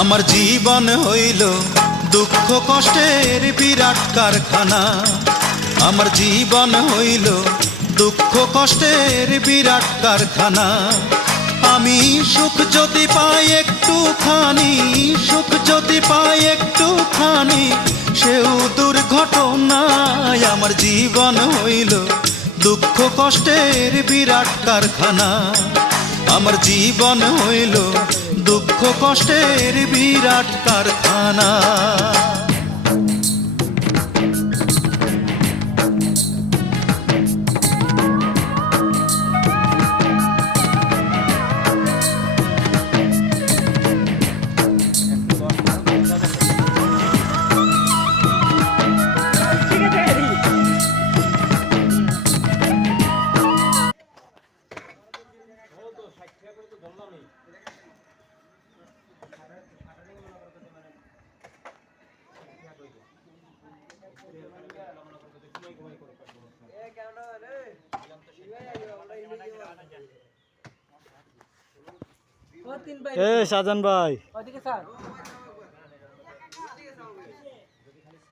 আমার জীবন হইল দুঃখ কষ্টের বিরাট কারখানা। আমার জীবন হইল দুঃখ কষ্টের বিরাট কারখানা। আমি সুখ যদি পাই একটুখানি, সুখ যদি পাই একটুখানি, সেও দুর্ঘটনায়। আমার জীবন হইল দুঃখ কষ্টের বিরাট কারখানা। আমার জীবন হইল দুঃখ কষ্টের বিরাট কারখানা। শাহজাহান ভাই, ওদিকে স্যার